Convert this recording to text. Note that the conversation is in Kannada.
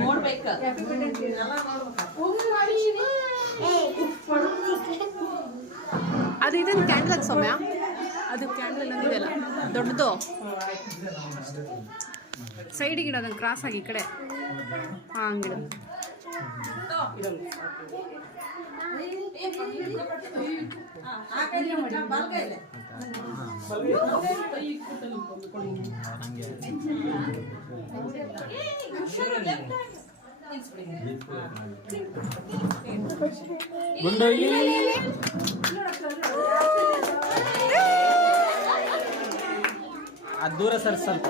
ನೋಡ್ಬೇಕ ಅದು ಇದನ್ನು ಕ್ಯಾಂಡಲ್ ಸೌಮ್ಯ, ಅದು ಕ್ಯಾಂಡಲ್ ಇದೆಯಲ್ಲ ದೊಡ್ಡದು, ಸೈಡಿಗೆ ಇಡೋದನ್ನು ಕ್ರಾಸ್ ಆಗಿ ಈ ಕಡೆ. ಹಾಂ ಹಂಗಿಡ. ಅದು ದೂರ ಸರ್ ಸ್ವಲ್ಪ